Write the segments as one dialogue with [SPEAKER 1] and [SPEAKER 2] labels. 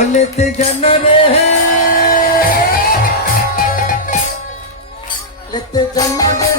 [SPEAKER 1] অনেতে জানা রে। লেতে জানা রে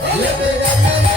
[SPEAKER 1] Yeah.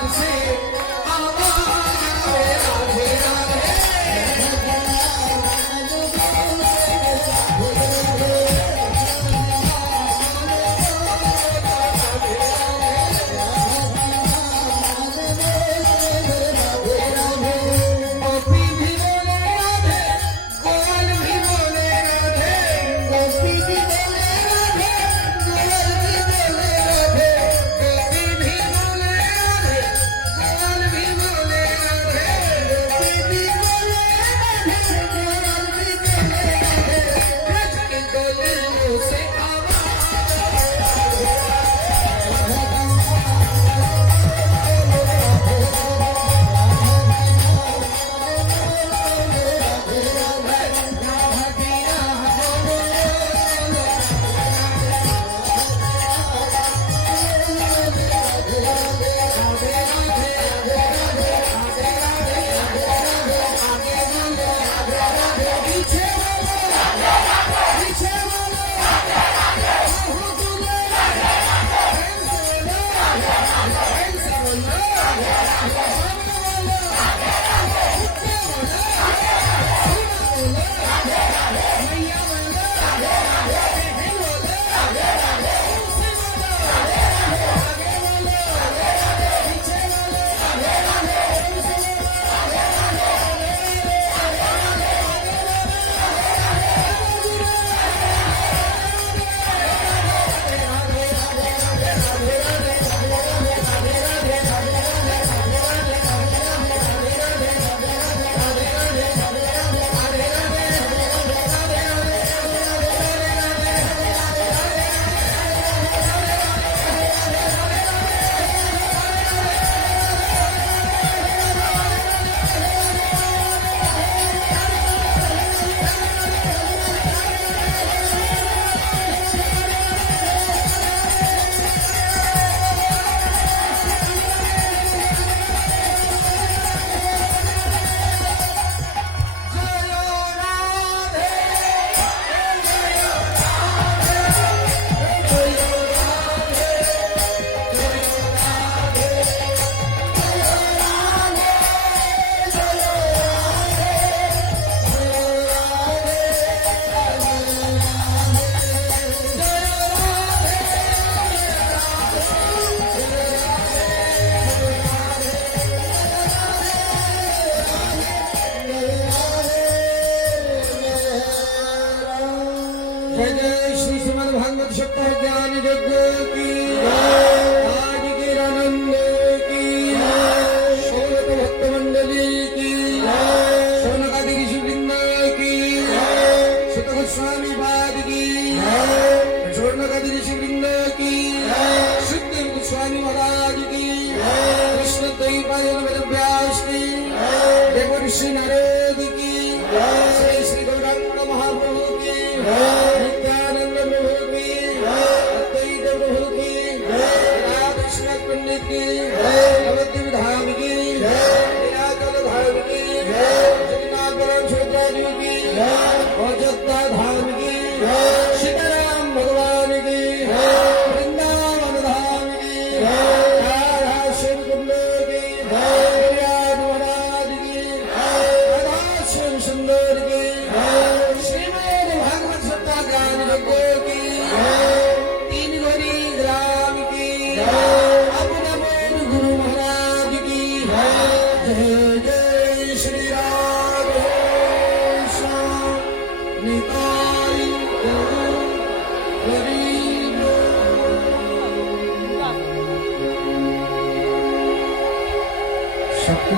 [SPEAKER 1] Marcelo. yeah, yeah.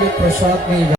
[SPEAKER 1] प्रसाद नहीं